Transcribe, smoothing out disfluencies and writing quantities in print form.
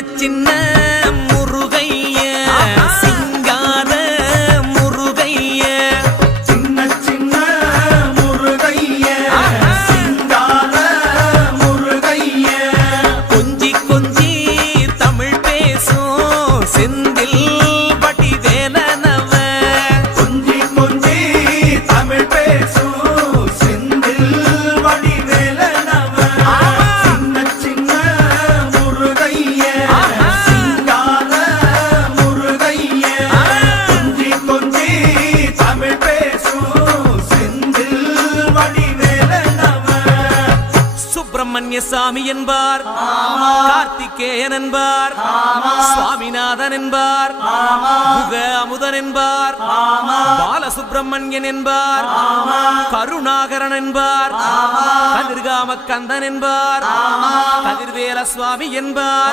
சின்ன முருகைய சிங்கார முருகைய சின்ன சின்ன முருகைய சிங்கார முருகைய கொஞ்சி கொஞ்சி தமிழ் பேசும் செந்தில் வடிவேலனவ கொஞ்சி கொஞ்சி தமிழ் பேசும் செந்தில் வடிவேலனவ சின்ன சின்ன முருகைய சிங்கார முருகைய கொஞ்சி கொஞ்சி தமிழ் பேசும் செந்தில் வடிவேலனவ சுப்பிரமணிய சாமி என்பார், கார்த்திகேயன் என்பார், சுவாமிநாதன் என்பார், முக அமுதன் என்பார், பாலசுப்பிரமணியன் என்பார், கருணாகரன் என்பார், கதிர்காம கந்தன் என்பார், கதிர்வேல சுவாமி என்பார்.